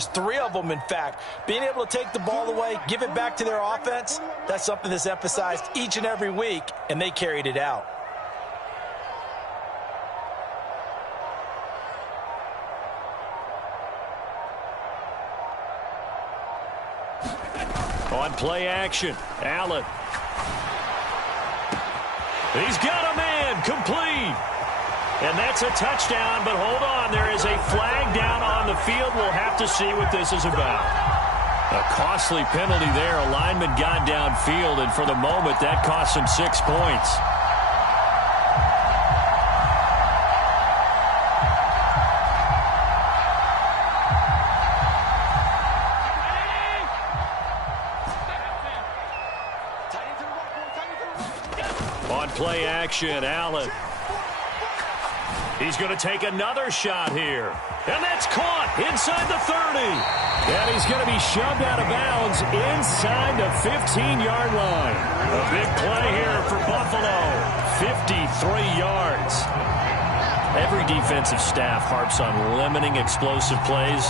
3 of them, in fact. Being able to take the ball away, give it back to their offense, that's something that's emphasized each and every week, and they carried it out. On play action, Allen. He's got a man, complete. And that's a touchdown, but hold on. There is a flag down on the field. We'll have to see what this is about. A costly penalty there. A lineman got downfield, and for the moment, that cost him 6 points. On play action, Allen. He's going to take another shot here. And that's caught inside the 30. And he's going to be shoved out of bounds inside the 15-yard line. A big play here for Buffalo. 53 yards. Every defensive staff harps on limiting explosive plays.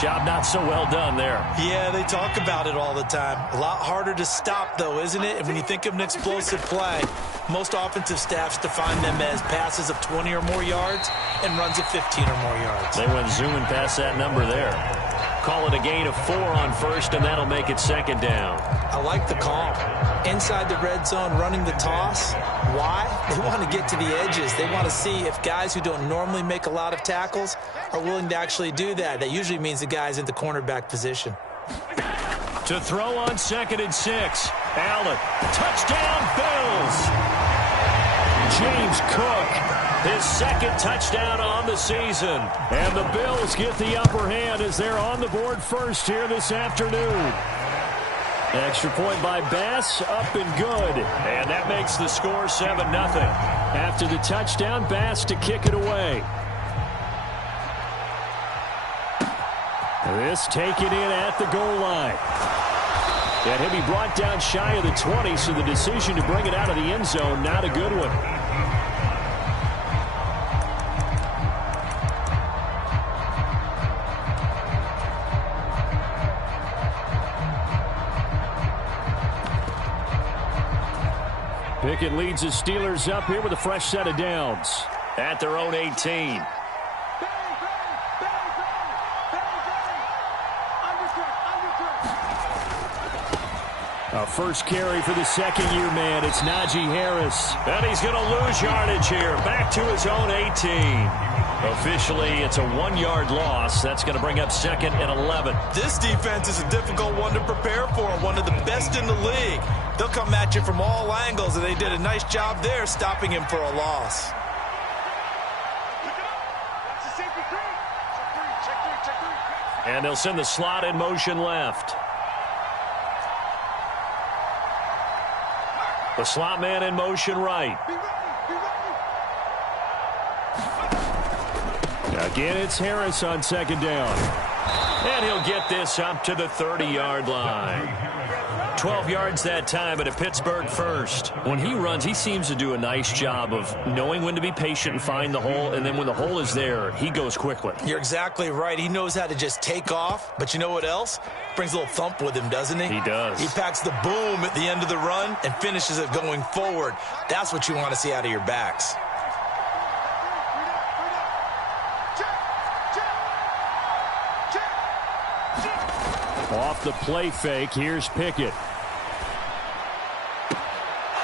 Job not so well done there. Yeah, they talk about it all the time. A lot harder to stop, though, isn't it? And when you think of an explosive play, most offensive staffs define them as passes of 20 or more yards and runs of 15 or more yards. They went zooming past that number there. Call it a gain of 4 on first, and that'll make it second down. I like the call. Inside the red zone, running the toss. Why? They want to get to the edges. They want to see if guys who don't normally make a lot of tackles are willing to actually do that. That usually means the guy's in the cornerback position. To throw on 2nd and 6. Allen. Touchdown, Bills. James Cook, his 2nd touchdown on the season. And the Bills get the upper hand as they're on the board first here this afternoon. Extra point by Bass, up and good. And that makes the score 7-0. After the touchdown, Bass to kick it away. This taken in at the goal line. And he'll be brought down shy of the 20, so the decision to bring it out of the end zone, not a good one. Pickett leads the Steelers up here with a fresh set of downs at their own 18. A first carry for the second-year man. It's Najee Harris. And he's going to lose yardage here. Back to his own 18. Officially, it's a 1-yard loss. That's going to bring up 2nd and 11. This defense is a difficult one to prepare for. One of the best in the league. They'll come at you from all angles, and they did a nice job there stopping him for a loss. And they'll send the slot in motion left. The slot man in motion right. Again, it's Harris on 2nd down. And he'll get this up to the 30-yard line. 12 yards that time at a Pittsburgh first. When he runs, he seems to do a nice job of knowing when to be patient and find the hole, and then when the hole is there, he goes quickly. You're exactly right. He knows how to just take off, but you know what else? Brings a little thump with him, doesn't he? He does. He packs the boom at the end of the run and finishes it going forward. That's what you want to see out of your backs. Off the play fake, here's Pickett.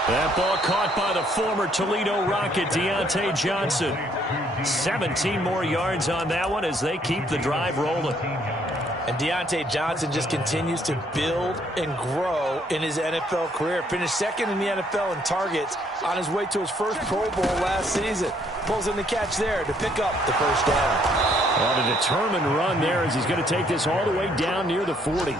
That ball caught by the former Toledo Rocket, Deontay Johnson. 17 more yards on that one as they keep the drive rolling. And Deontay Johnson just continues to build and grow in his NFL career. Finished 2nd in the NFL in targets on his way to his first Pro Bowl last season. Pulls in the catch there to pick up the first down. On a determined run there as he's going to take this all the way down near the 40.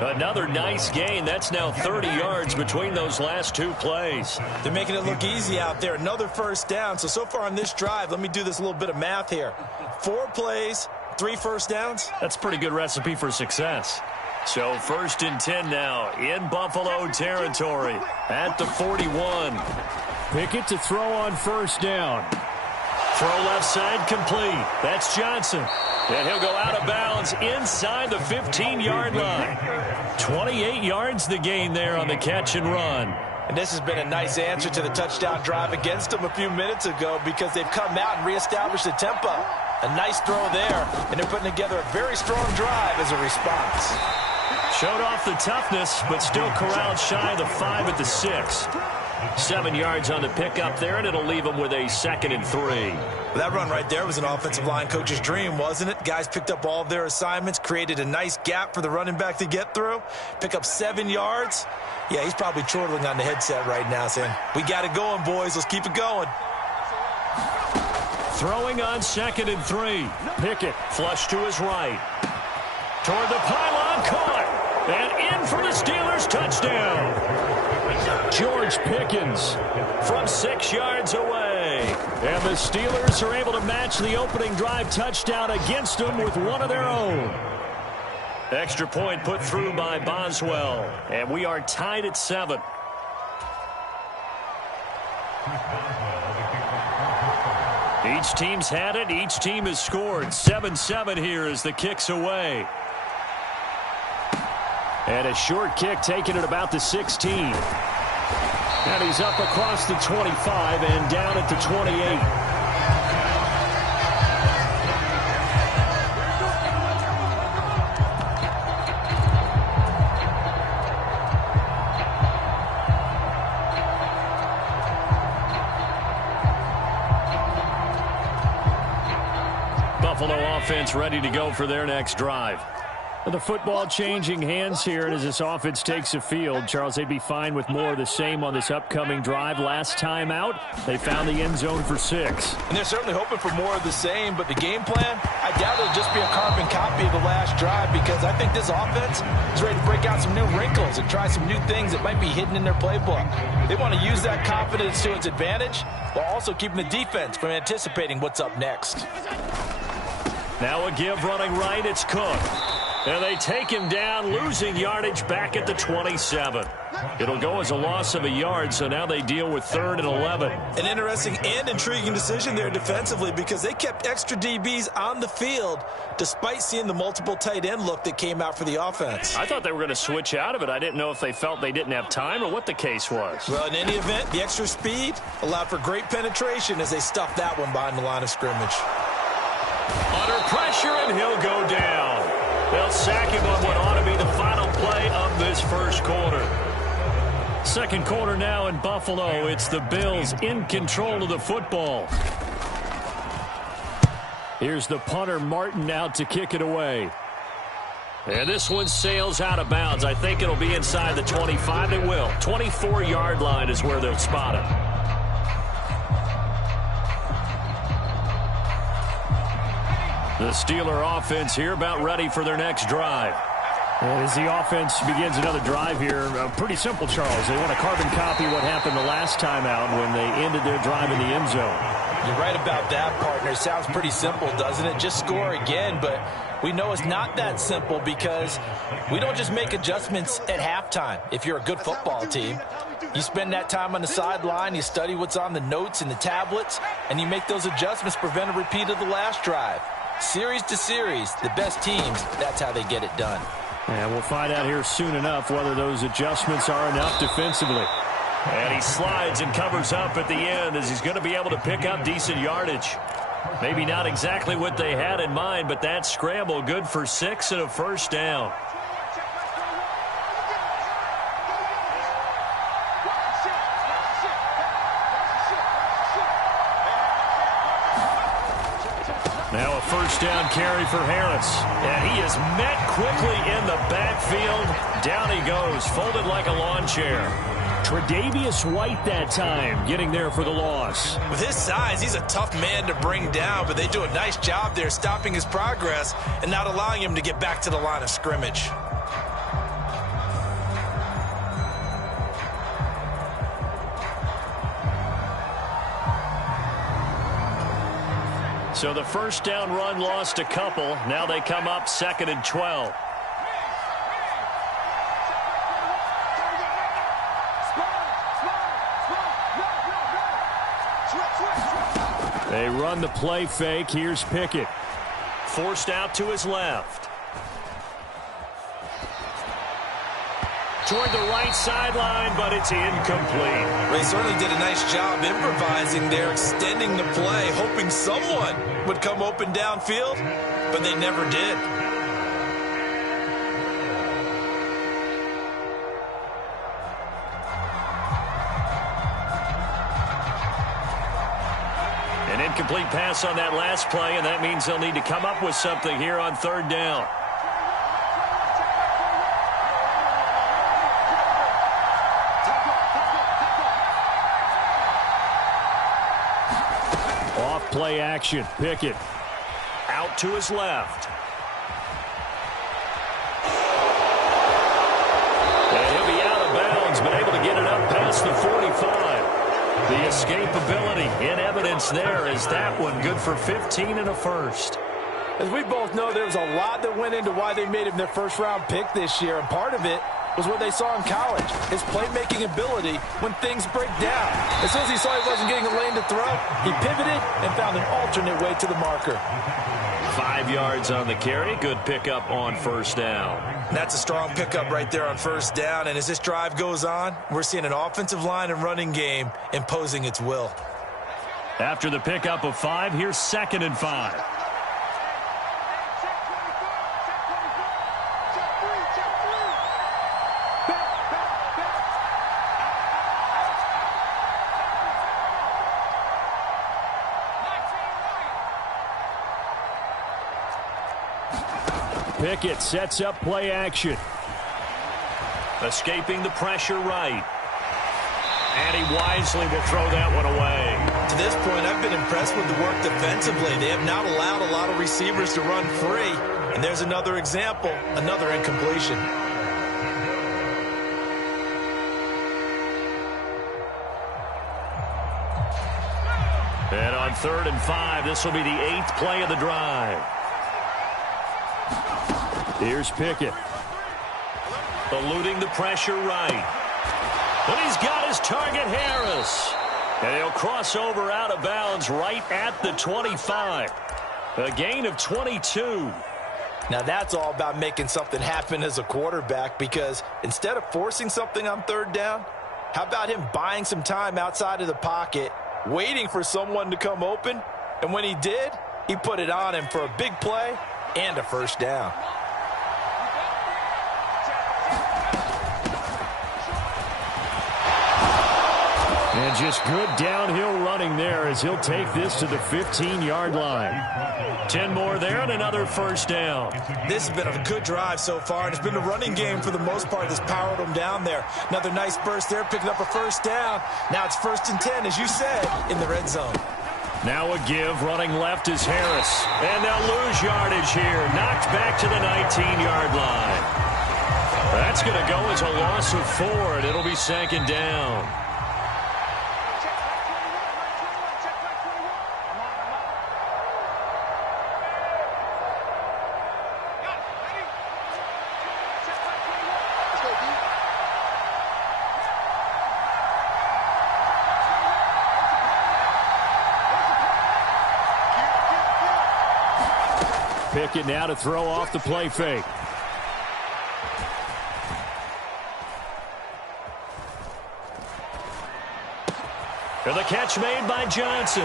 Another nice gain. That's now 30 yards between those last 2 plays. They're making it look easy out there. Another first down. So far on this drive, let me do this little bit of math here. 4 plays, 3 first downs. That's a pretty good recipe for success. So 1st and 10 now in Buffalo territory at the 41. Pickett to throw on 1st down. Throw left side complete. That's Johnson. And he'll go out of bounds inside the 15-yard line. 28 yards the gain there on the catch and run. And this has been a nice answer to the touchdown drive against them a few minutes ago because they've come out and reestablished the tempo. A nice throw there, and they're putting together a very strong drive as a response. Showed off the toughness, but still corralled shy of the 5 at the 6. 7 yards on the pickup there, and it'll leave them with a 2nd and 3. Well, that run right there was an offensive line coach's dream, wasn't it? Guys picked up all of their assignments, created a nice gap for the running back to get through, pick up 7 yards. Yeah, he's probably chortling on the headset right now saying, we got it going, boys. Let's keep it going. Throwing on 2nd and 3. Pickett flush to his right. Toward the pylon, caught. And in for the Steelers, touchdown. George Pickens from 6 yards away. And the Steelers are able to match the opening drive touchdown against them with one of their own. Extra point put through by Boswell. And we are tied at 7. Each team's had it. Each team has scored. 7-7 here as the kick's away. And a short kick taken at about the 16. And he's up across the 25 and down at the 28. Buffalo offense ready to go for their next drive. The football changing hands here, and as this offense takes the field, Charles, they'd be fine with more of the same on this upcoming drive. Last time out, they found the end zone for 6. And they're certainly hoping for more of the same, but the game plan, I doubt it'll just be a carbon copy of the last drive because I think this offense is ready to break out some new wrinkles and try some new things that might be hidden in their playbook. They want to use that confidence to its advantage while also keeping the defense from anticipating what's up next. Now a give running right, it's Cook. And they take him down, losing yardage back at the 27. It'll go as a loss of a yard, so now they deal with 3rd and 11. An interesting and intriguing decision there defensively because they kept extra DBs on the field despite seeing the multiple tight end look that came out for the offense. I thought they were going to switch out of it. I didn't know if they felt they didn't have time or what the case was. Well, in any event, the extra speed allowed for great penetration as they stuffed that one behind the line of scrimmage. Under pressure, and he'll go down. They'll sack him on what ought to be the final play of this first quarter. Second quarter now in Buffalo. It's the Bills in control of the football. Here's the punter, Martin, out to kick it away. And this one sails out of bounds. I think it'll be inside the 25. It will. 24-yard line is where they'll spot it. The Steeler offense here about ready for their next drive. And as the offense begins another drive here, pretty simple, Charles. They want to carbon copy what happened the last time out when they ended their drive in the end zone. You're right about that, partner. Sounds pretty simple, doesn't it? Just score again, but we know it's not that simple because we don't just make adjustments at halftime. If you're a good football team, you spend that time on the sideline, you study what's on the notes and the tablets, and you make those adjustments to prevent a repeat of the last drive. Series to series, the best teams, that's how they get it done. And we'll find out here soon enough whether those adjustments are enough defensively. And he slides and covers up at the end as he's going to be able to pick up decent yardage. Maybe not exactly what they had in mind, but that scramble good for 6 and a first down. Now a first down carry for Harris. And he is met quickly in the backfield. Down he goes, folded like a lawn chair. Tre'Davious White that time, getting there for the loss. With his size, he's a tough man to bring down, but they do a nice job there stopping his progress and not allowing him to get back to the line of scrimmage. So the first down run lost a couple. Now they come up 2nd and 12. They run the play fake. Here's Pickett. Forced out to his left. Toward the right sideline, but it's incomplete. Well, he certainly did a nice job improvising there, extending the play, hoping someone would come open downfield, but they never did. An incomplete pass on that last play, and that means they'll need to come up with something here on third down. Play action. Pickett. Out to his left. And he'll be out of bounds, but able to get it up past the 45. The escapability in evidence there is that one good for 15 and a first. As we both know, there was a lot that went into why they made him their first-round pick this year, and part of it was what they saw in college, his playmaking ability when things break down. As soon as he saw he wasn't getting a lane to throw, he pivoted and found an alternate way to the marker. 5 yards on the carry. Good pickup on first down. That's a strong pickup right there on first down, and as this drive goes on, we're seeing an offensive line and running game imposing its will. After the pickup of 5, here's 2nd and 5. Pickett sets up play action. Escaping the pressure right. And he wisely will throw that one away. To this point, I've been impressed with the work defensively. They have not allowed a lot of receivers to run free. And there's another example, another incompletion. And on 3rd and 5, this will be the 8th play of the drive. Here's Pickett. Eluding the pressure right. But he's got his target, Harris. And he'll cross over out of bounds right at the 25. A gain of 22. Now that's all about making something happen as a quarterback, because instead of forcing something on third down, how about him buying some time outside of the pocket, waiting for someone to come open, and when he did, he put it on him for a big play and a first down. And just good downhill running there as he'll take this to the 15-yard line. 10 more there and another first down. This has been a good drive so far, and it's been a running game for the most part that's powered them down there. Another nice burst there, picking up a first down. Now it's 1st and 10, as you said, in the red zone. Now a give, running left is Harris. And they'll lose yardage here. Knocked back to the 19-yard line. That's going to go as a loss of 4, and it'll be 2nd down. Pickett now to throw off the play fake. And the catch made by Johnson.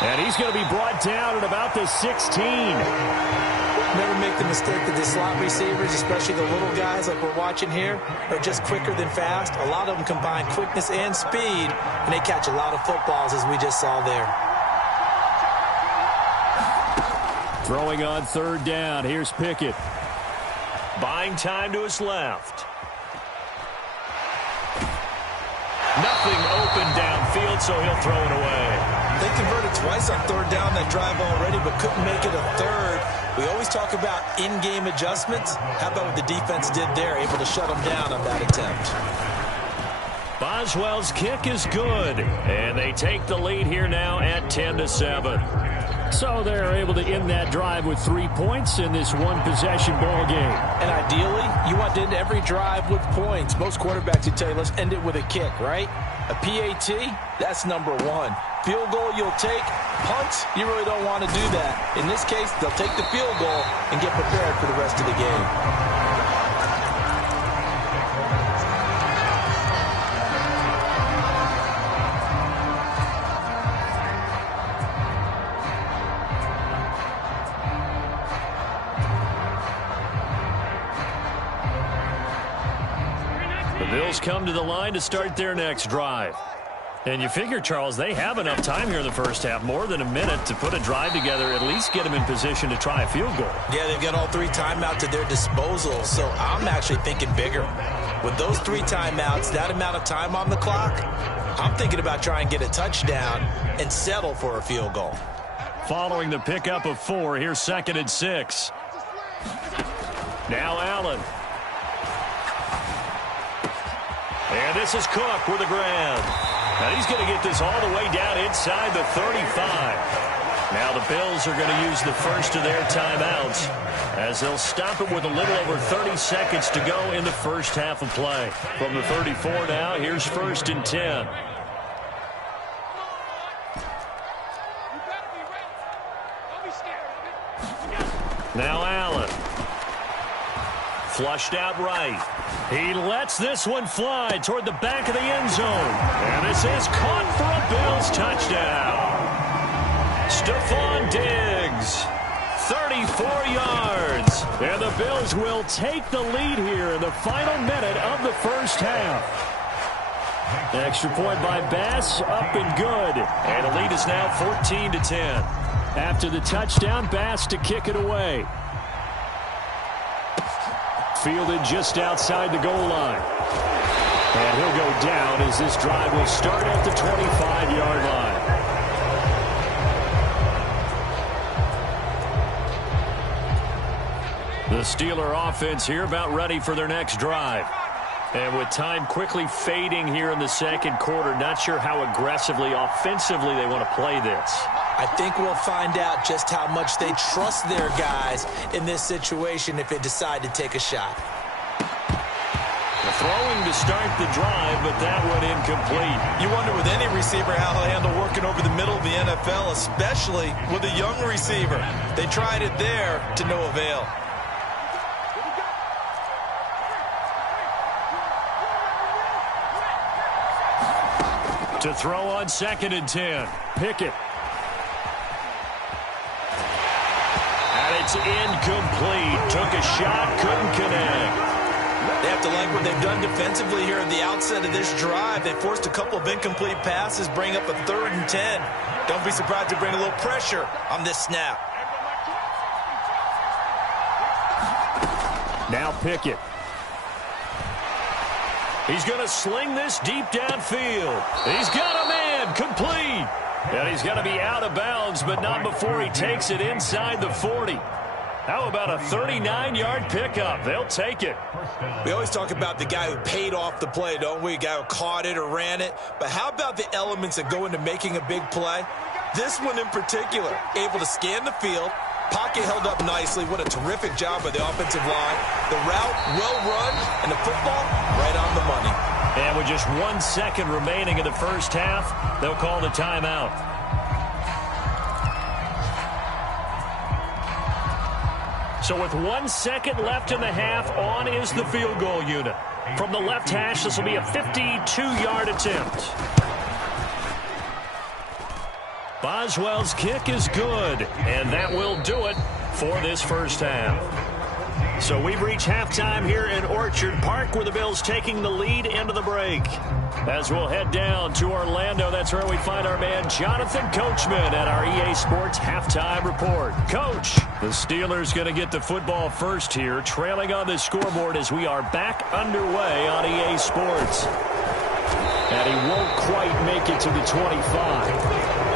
And he's going to be brought down at about the 16. Never make the mistake that the slot receivers, especially the little guys like we're watching here, are just quicker than fast. A lot of them combine quickness and speed, and they catch a lot of footballs, as we just saw there. Throwing on 3rd down. Here's Pickett. Buying time to his left. Nothing open downfield, so he'll throw it away. They converted twice on 3rd down that drive already, but couldn't make it a 3rd. We always talk about in-game adjustments. How about what the defense did there, able to shut them down on that attempt? Boswell's kick is good, and they take the lead here now at 10-7. So they're able to end that drive with 3 points in this one-possession ball game. And ideally, you want to end every drive with points. Most quarterbacks would tell you, let's end it with a kick, right? A PAT, that's number one. Field goal you'll take. Punts, you really don't want to do that. In this case, they'll take the field goal and get prepared for the rest of the game. Bills come to the line to start their next drive. And you figure, Charles, they have enough time here in the first half, more than a minute, to put a drive together, at least get them in position to try a field goal. Yeah, they've got all 3 timeouts at their disposal, so I'm actually thinking bigger. With those 3 timeouts, that amount of time on the clock, I'm thinking about trying to get a touchdown and settle for a field goal. Following the pickup of 4, here's 2nd and 6. Now Allen. And this is Cook with a grab. And he's going to get this all the way down inside the 35. Now the Bills are going to use the first of their timeouts as they'll stop it with a little over 30 seconds to go in the first half of play. From the 34 now, here's 1st and 10. Now Allen. Flushed out right. He lets this one fly toward the back of the end zone. And this is caught for a Bills touchdown. Stephon Diggs, 34 yards. And the Bills will take the lead here in the final minute of the first half. Extra point by Bass, up and good. And the lead is now 14-10. After the touchdown, Bass to kick it away. Fielded just outside the goal line. And he'll go down as this drive will start at the 25-yard line. The Steeler offense here about ready for their next drive. And with time quickly fading here in the second quarter, not sure how aggressively, offensively they want to play this. I think we'll find out just how much they trust their guys in this situation if they decide to take a shot. The throwing to start the drive, but that one incomplete. You wonder with any receiver how he'll handle working over the middle of the NFL, especially with a young receiver. They tried it there to no avail. To throw on 2nd and 10. Pickett. And it's incomplete. Took a shot, couldn't connect. They have to like what they've done defensively here at the outset of this drive. They forced a couple of incomplete passes, bring up a 3rd and 10. Don't be surprised to bring a little pressure on this snap. Now Pickett. He's going to sling this deep downfield. He's got a man, complete. And he's going to be out of bounds, but not before he takes it inside the 40. How about a 39-yard pickup? They'll take it. We always talk about the guy who paid off the play, don't we? A guy who caught it or ran it. But how about the elements that go into making a big play? This one in particular, able to scan the field. Pocket held up nicely. What a terrific job by the offensive line. The route well run, and the football right on the money. And with just 1 second remaining in the first half, they'll call the timeout. So with 1 second left in the half, on is the field goal unit. From the left hash, this will be a 52-yard attempt. Boswell's kick is good, and that will do it for this first half. So we've reached halftime here in Orchard Park, where the Bills taking the lead into the break. As we'll head down to Orlando, that's where we find our man Jonathan Coachman at our EA Sports Halftime Report. Coach, the Steelers going to get the football first here, trailing on the scoreboard as we are back underway on EA Sports. And he won't quite make it to the 25.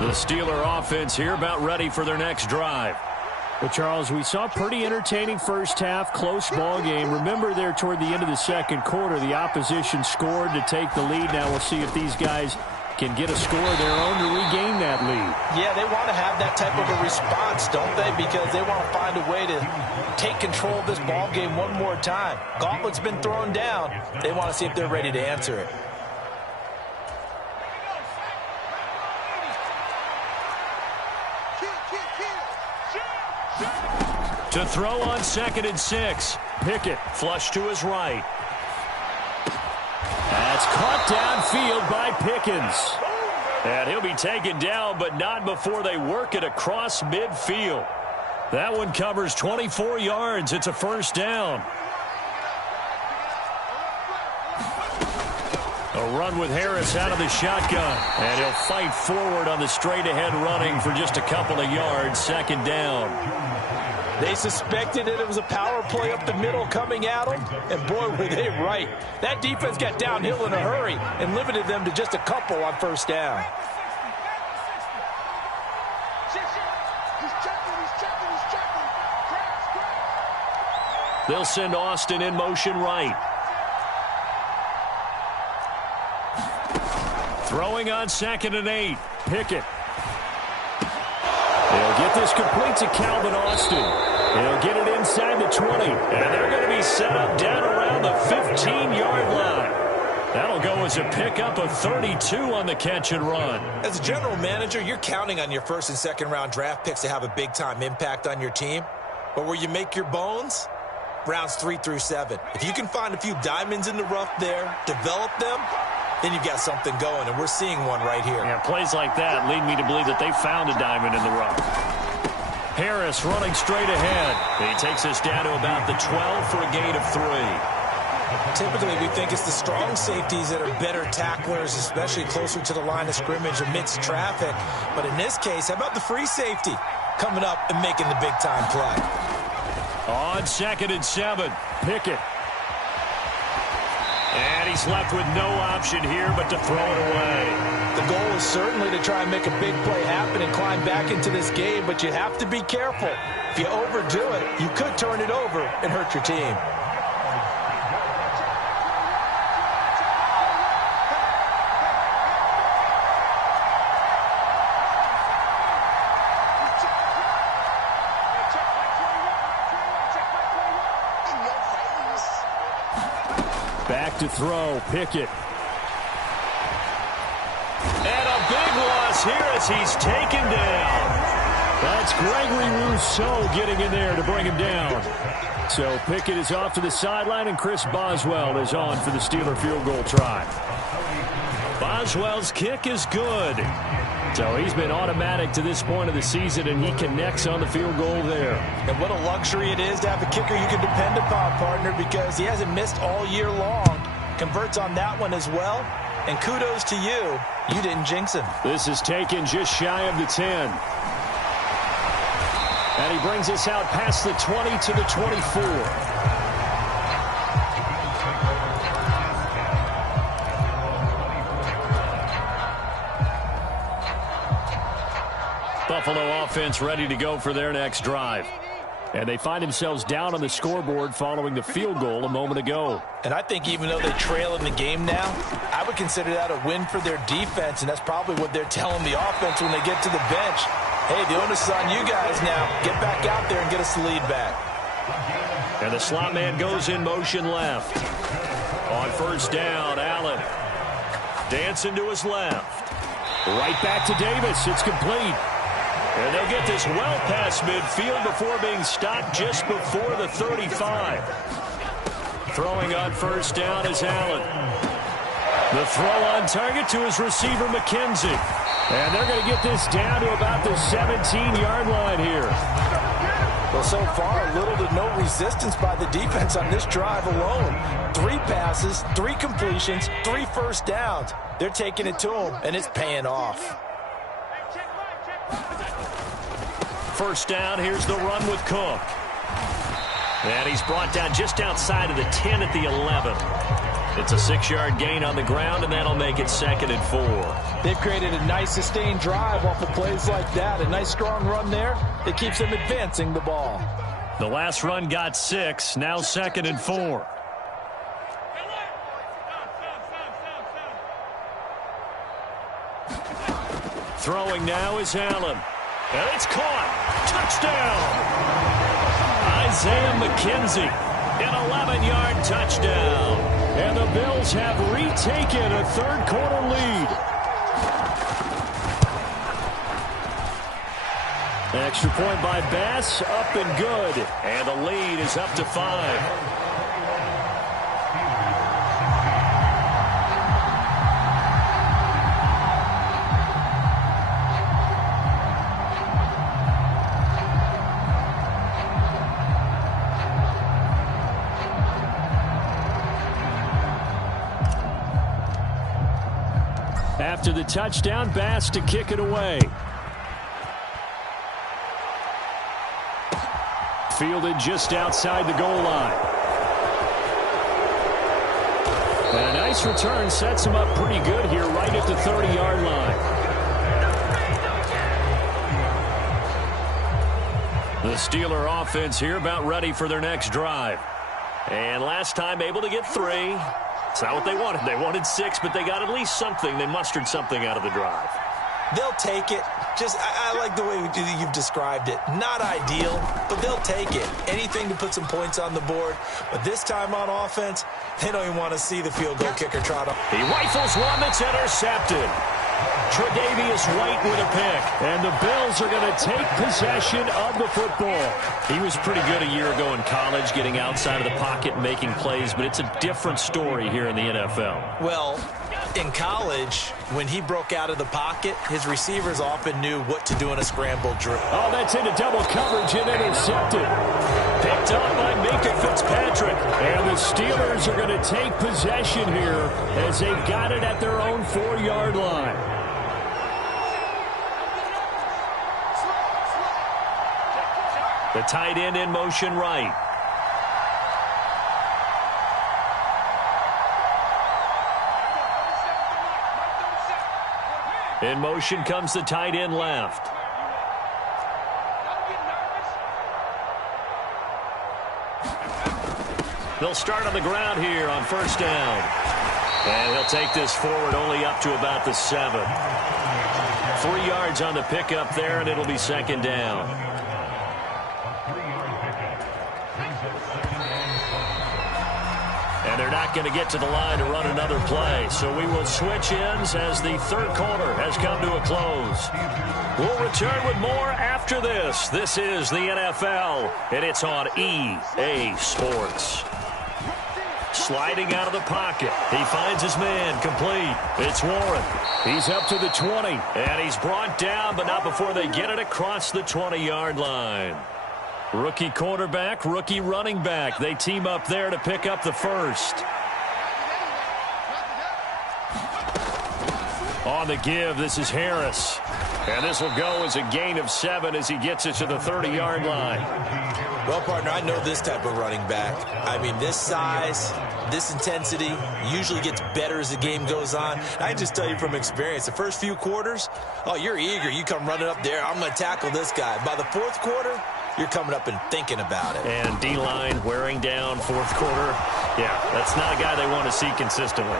The Steeler offense here about ready for their next drive. Well, Charles, we saw a pretty entertaining first half, close ball game. Remember there toward the end of the second quarter, the opposition scored to take the lead. Now we'll see if these guys can get a score of their own to regain that lead. Yeah, they want to have that type of a response, don't they? Because they want to find a way to take control of this ball game one more time. Gauntlet's been thrown down. They want to see if they're ready to answer it. To throw on 2nd and 6. Pickett. Flush to his right. That's caught downfield by Pickens. And he'll be taken down, but not before they work it across midfield. That one covers 24 yards. It's a first down. A run with Harris out of the shotgun. And he'll fight forward on the straight-ahead running for just a couple of yards. 2nd down. They suspected it was a power play up the middle coming at them, and boy, were they right. That defense got downhill in a hurry and limited them to just a couple on first down. They'll send Austin in motion right. Throwing on 2nd and 8. Pickett. They'll get this complete to Calvin Austin. They'll get it inside the 20. And they're going to be set up down around the 15-yard line. That'll go as a pickup of 32 on the catch and run. As a general manager, you're counting on your first and second round draft picks to have a big-time impact on your team. But where you make your bones, rounds 3 through 7. If you can find a few diamonds in the rough there, develop them, then you've got something going, and we're seeing one right here. Yeah, plays like that lead me to believe that they found a diamond in the rough. Harris running straight ahead. He takes us down to about the 12 for a gain of 3. Typically, we think it's the strong safeties that are better tacklers, especially closer to the line of scrimmage amidst traffic. But in this case, how about the free safety coming up and making the big-time play? On 2nd and 7. Pickett. And he's left with no option here but to throw it away. The goal is certainly to try and make a big play happen and climb back into this game, but you have to be careful. If you overdo it, you could turn it over and hurt your team. Back to throw. Pickett. And a big loss here as he's taken down. That's Gregory Rousseau getting in there to bring him down. So Pickett is off to the sideline, and Chris Boswell is on for the Steeler field goal try. Boswell's kick is good. So he's been automatic to this point of the season, and he connects on the field goal there. And what a luxury it is to have a kicker you can depend upon, partner, because he hasn't missed all year long. Converts on that one as well. And kudos to you. You didn't jinx him. This is taken just shy of the 10. And he brings us out past the 20 to the 24. Buffalo offense ready to go for their next drive. And they find themselves down on the scoreboard following the field goal a moment ago. And I think even though they trail in the game now, I would consider that a win for their defense, and that's probably what they're telling the offense when they get to the bench. Hey, the onus is on you guys now. Get back out there and get us the lead back. And the slot man goes in motion left. On first down, Allen dancing to his left. Right back to Davis. It's complete. And they'll get this well past midfield before being stopped just before the 35. Throwing on first down is Allen. The throw on target to his receiver, McKenzie. And they're going to get this down to about the 17-yard line here. Well, so far, little to no resistance by the defense on this drive alone. 3 passes, 3 completions, 3 first downs. They're taking it to them, and it's paying off. First down, here's the run with Cook. And he's brought down just outside of the 10 at the 11. It's a 6-yard gain on the ground, and that'll make it 2nd and 4. They've created a nice sustained drive off of plays like that. A nice strong run there that keeps them advancing the ball. The last run got 6, now 2nd and 4. Throwing now is Allen. And it's caught. Touchdown. Isaiah McKenzie. An 11-yard touchdown. And the Bills have retaken a third-quarter lead. Extra point by Bass, up and good. And the lead is up to 5. After the touchdown, Bass to kick it away. Fielded just outside the goal line. And a nice return sets him up pretty good here right at the 30-yard line. The Steeler offense here about ready for their next drive. And last time able to get 3. It's not what they wanted. They wanted 6, but they got at least something. They mustered something out of the drive. They'll take it. I like the way you've described it. Not ideal, but they'll take it. Anything to put some points on the board. But this time on offense, they don't even want to see the field goal kicker trot up. He rifles one that's intercepted. Tre'Davious White with a pick. And the Bills are going to take possession of the football. He was pretty good a year ago in college, getting outside of the pocket and making plays, but it's a different story here in the NFL. Well, in college, when he broke out of the pocket, his receivers often knew what to do in a scramble drill. Oh, that's into double coverage and intercepted. Picked up by Minkah Fitzpatrick. And the Steelers are going to take possession here as they've got it at their own 4-yard line. The tight end in motion right. In motion comes the tight end left. They'll start on the ground here on first down. And he'll take this forward only up to about the 7. 3 yards on the pickup there, and it'll be second down. And they're not going to get to the line to run another play. So we will switch ends as the third quarter has come to a close. We'll return with more after this. This is the NFL, and it's on EA Sports. Sliding out of the pocket. He finds his man complete. It's Warren. He's up to the 20. And he's brought down, but not before they get it across the 20-yard line. Rookie quarterback, rookie running back. They team up there to pick up the first. On the give, this is Harris. And this will go as a gain of 7 as he gets it to the 30-yard line. Well, partner, I know this type of running back. I mean, this size, this intensity usually gets better as the game goes on. I can just tell you from experience, the first few quarters, oh, you're eager. You come running up there, I'm going to tackle this guy. By the fourth quarter, you're coming up and thinking about it. And D-line wearing down fourth quarter. Yeah, that's not a guy they want to see consistently.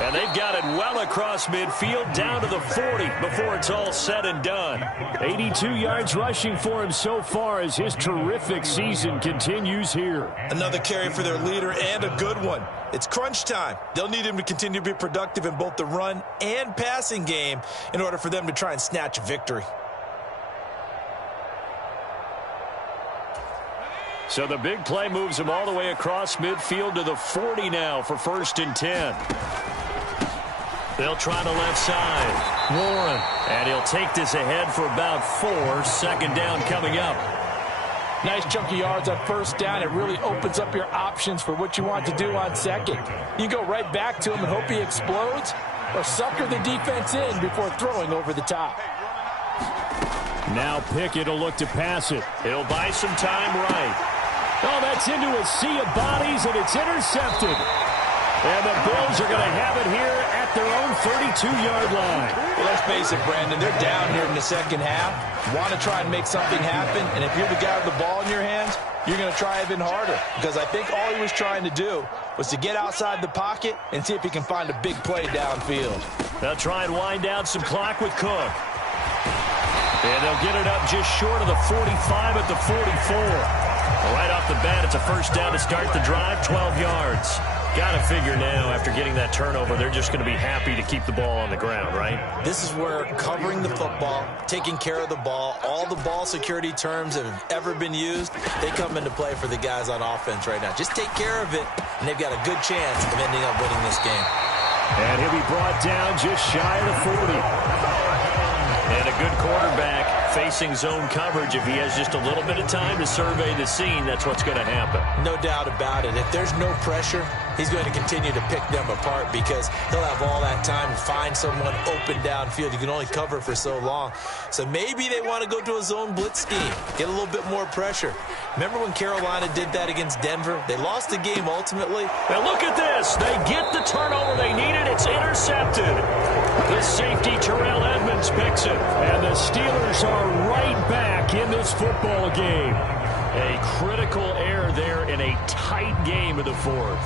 And they've got it well across midfield down to the 40 before it's all said and done. 82 yards rushing for him so far as his terrific season continues here. Another carry for their leader and a good one. It's crunch time. They'll need him to continue to be productive in both the run and passing game in order for them to try and snatch a victory. So the big play moves him all the way across midfield to the 40 now for 1st and 10. They'll try the left side. Warren. And he'll take this ahead for about 4. 2nd down coming up. Nice chunk of yards on first down. It really opens up your options for what you want to do on second. You go right back to him and hope he explodes, or sucker the defense in before throwing over the top. Now Pickett will look to pass it. He'll buy some time right. Oh, that's into a sea of bodies, and it's intercepted. And the Bills are going to have it here at their own 32-yard line. Well, let's face it, Brandon, they're down here in the second half. Want to try and make something happen, and if you're the guy with the ball in your hands, you're going to try even harder, because I think all he was trying to do was to get outside the pocket and see if he can find a big play downfield. They'll try and wind down some clock with Cook. And they'll get it up just short of the 45 at the 44. Right off the bat, it's a first down to start the drive, 12 yards. Got to figure now, after getting that turnover, they're just going to be happy to keep the ball on the ground, right? This is where covering the football, taking care of the ball, all the ball security terms that have ever been used, they come into play for the guys on offense right now. Just take care of it, and they've got a good chance of ending up winning this game. And he'll be brought down just shy of the 40. And a good quarterback facing zone coverage. If he has just a little bit of time to survey the scene, that's what's going to happen. No doubt about it. If there's no pressure, he's going to continue to pick them apart because he'll have all that time to find someone open downfield. You can only cover for so long. So maybe they want to go to a zone blitz scheme, get a little bit more pressure. Remember when Carolina did that against Denver? They lost the game ultimately. Now look at this. They get the turnover they needed. It's intercepted. The safety, Terrell Edmonds, picks it. And the Steelers are right back in this football game. A critical error there in a tight game in the fourth.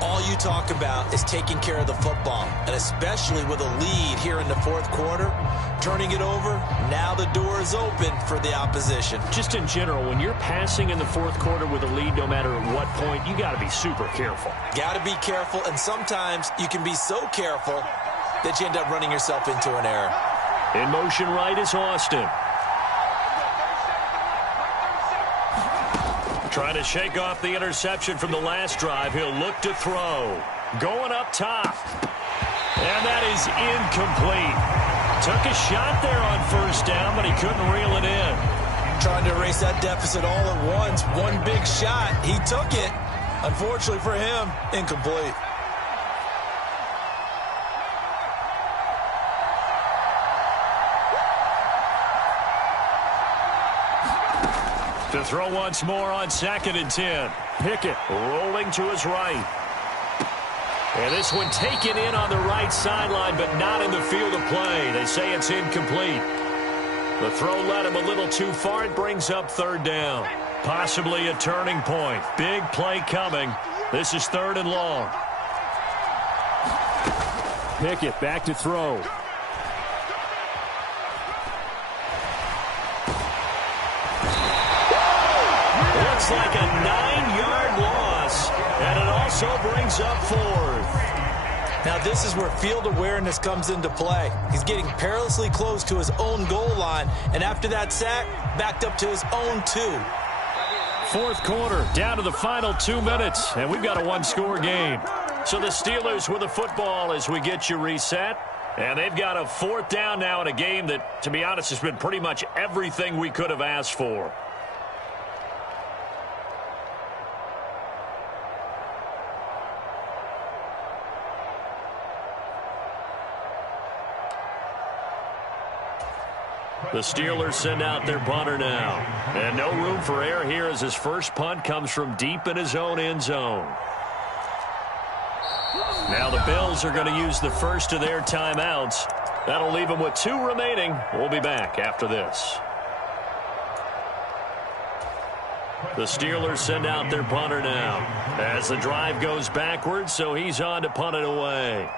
All you talk about is taking care of the football, and especially with a lead here in the fourth quarter, turning it over, now the door is open for the opposition. Just in general, when you're passing in the fourth quarter with a lead, no matter at what point, you got to be super careful. Got to be careful, and sometimes you can be so careful that you end up running yourself into an error. In motion right is Austin. Trying to shake off the interception from the last drive. He'll look to throw. Going up top. And that is incomplete. Took a shot there on first down, but he couldn't reel it in. Trying to erase that deficit all at once. One big shot. He took it. Unfortunately for him, incomplete. To throw once more on 2nd and 10. Pickett rolling to his right. And this one taken in on the right sideline, but not in the field of play. They say it's incomplete. The throw led him a little too far. It brings up 3rd down. Possibly a turning point. Big play coming. This is 3rd and long. Pickett back to throw. Looks like a 9-yard loss, and it also brings up 4th. Now this is where field awareness comes into play. He's getting perilously close to his own goal line, and after that sack, backed up to his own 2. Fourth quarter, down to the final 2 minutes, and we've got a one-score game. So the Steelers with the football as we get you reset, and they've got a 4th down now in a game that, to be honest, has been pretty much everything we could have asked for. The Steelers send out their punter now. And no room for error here as his first punt comes from deep in his own end zone. Now the Bills are going to use the first of their timeouts. That'll leave them with 2 remaining. We'll be back after this. The Steelers send out their punter now as the drive goes backwards, so he's on to punt it away.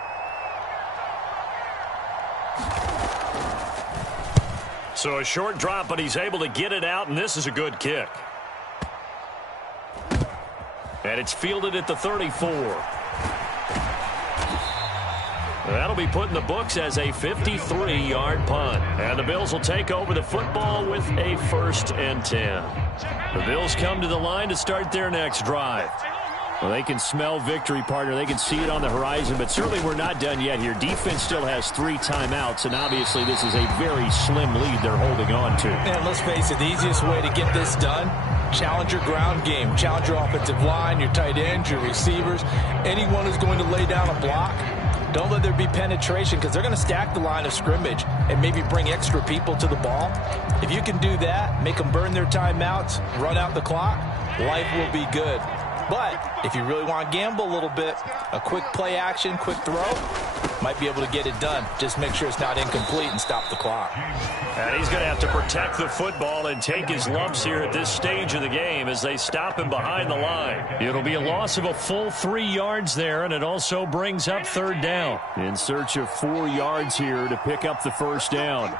So a short drop, but he's able to get it out, and this is a good kick. And it's fielded at the 34. That'll be put in the books as a 53-yard punt. And the Bills will take over the football with a 1st and 10. The Bills come to the line to start their next drive. Well, they can smell victory, partner. They can see it on the horizon, but certainly we're not done yet here. Defense still has 3 timeouts, and obviously this is a very slim lead they're holding on to. And let's face it, the easiest way to get this done, challenge your ground game. Challenge your offensive line, your tight ends, your receivers. Anyone who's going to lay down a block, don't let there be penetration because they're going to stack the line of scrimmage and maybe bring extra people to the ball. If you can do that, make them burn their timeouts, run out the clock, life will be good. But if you really want to gamble a little bit, a quick play action, quick throw, might be able to get it done. Just make sure it's not incomplete and stop the clock. And he's going to have to protect the football and take his lumps here at this stage of the game as they stop him behind the line. It'll be a loss of a full 3 yards there, and it also brings up 3rd down. In search of 4 yards here to pick up the 1st down.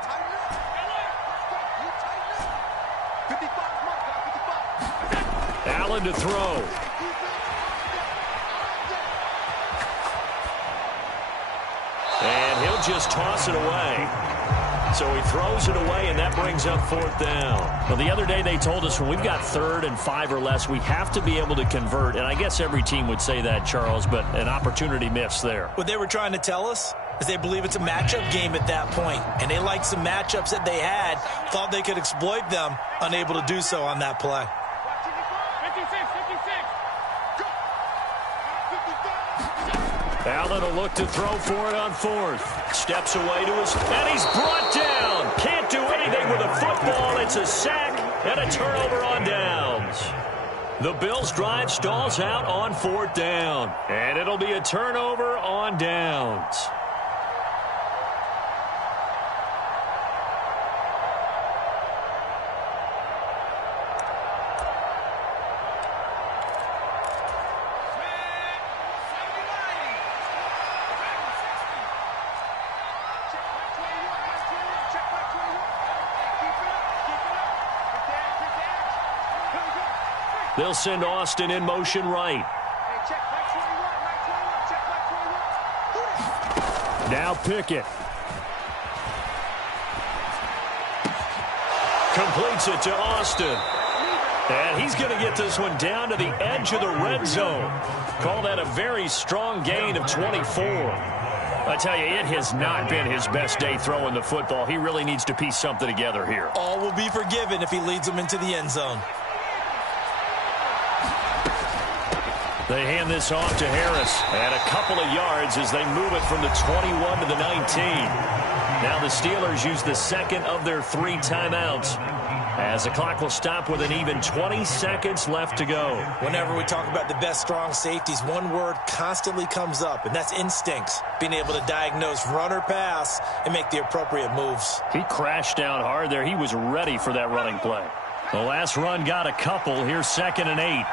Allen to throw. And he'll just toss it away. So he throws it away, and that brings up 4th down. Well, the other day they told us when we've got 3rd and 5 or less, we have to be able to convert. And I guess every team would say that, Charles, but an opportunity missed there. What they were trying to tell us is they believe it's a matchup game at that point. And they liked some matchups that they had, thought they could exploit them, unable to do so on that play. Allen will look to throw for it on 4th. Steps away to his, and he's brought down. Can't do anything with a football. It's a sack and a turnover on downs. The Bills' drive stalls out on 4th down, and it'll be a turnover on downs. They'll send Austin in motion right. Now Pickett. Completes it to Austin. And he's going to get this one down to the edge of the red zone. Call that a very strong gain of 24. I tell you, it has not been his best day throwing the football. He really needs to piece something together here. All will be forgiven if he leads them into the end zone. They hand this off to Harris. And a couple of yards as they move it from the 21 to the 19. Now the Steelers use the 2nd of their 3 timeouts, as the clock will stop with an even 20 seconds left to go. Whenever we talk about the best strong safeties, one word constantly comes up, and that's instincts. Being able to diagnose run or pass and make the appropriate moves. He crashed down hard there. He was ready for that running play. The last run got a couple. Here's 2nd and 8.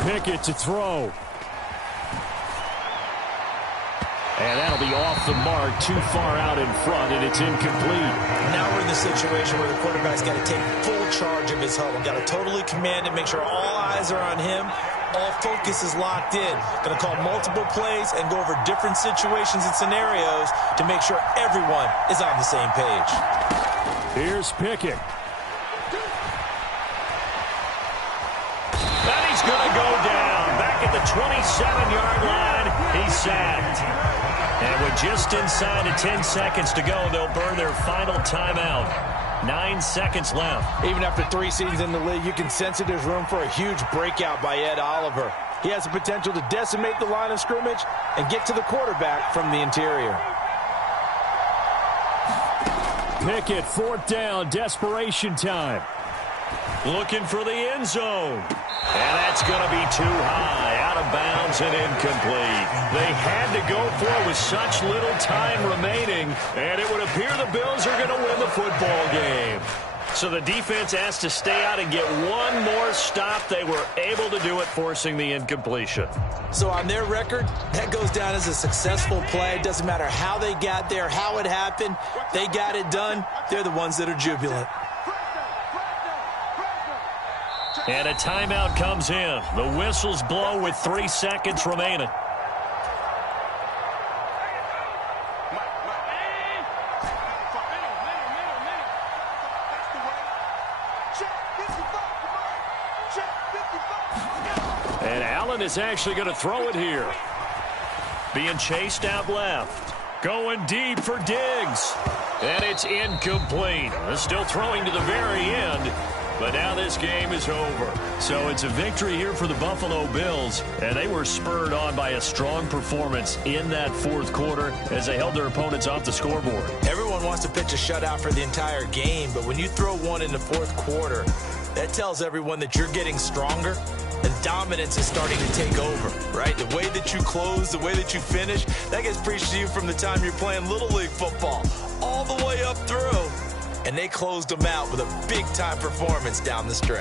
Pickett to throw. And that'll be off the mark, too far out in front, and it's incomplete. Now we're in the situation where the quarterback's got to take full charge of his huddle. Got to totally command it, make sure all eyes are on him. All focus is locked in. Going to call multiple plays and go over different situations and scenarios to make sure everyone is on the same page. Here's Pickett. And he's going to go down. Back at the 27-yard line, he's sacked. And with just inside of 10 seconds to go, they'll burn their final timeout. 9 seconds left. Even after 3 seasons in the league, you can sense that there's room for a huge breakout by Ed Oliver. He has the potential to decimate the line of scrimmage and get to the quarterback from the interior. Pickett, 4th down, desperation time. Looking for the end zone. And that's going to be too high, out of bounds and incomplete. They had to go for it with such little time remaining, and it would appear the Bills are going to win the football game. So the defense asked to stay out and get one more stop. They were able to do it, forcing the incompletion. So on their record, that goes down as a successful play. It doesn't matter how they got there, how it happened. They got it done. They're the ones that are jubilant. And a timeout comes in. The whistles blow with 3 seconds remaining. And Allen is actually going to throw it here. Being chased out left. Going deep for Diggs. And it's incomplete. Still throwing to the very end. But now this game is over. So it's a victory here for the Buffalo Bills, and they were spurred on by a strong performance in that fourth quarter as they held their opponents off the scoreboard. Everyone wants to pitch a shutout for the entire game, but when you throw one in the fourth quarter, that tells everyone that you're getting stronger and dominance is starting to take over, right? The way that you close, the way that you finish, that gets preached to you from the time you're playing Little League football all the way up through. And they closed them out with a big-time performance down the stretch.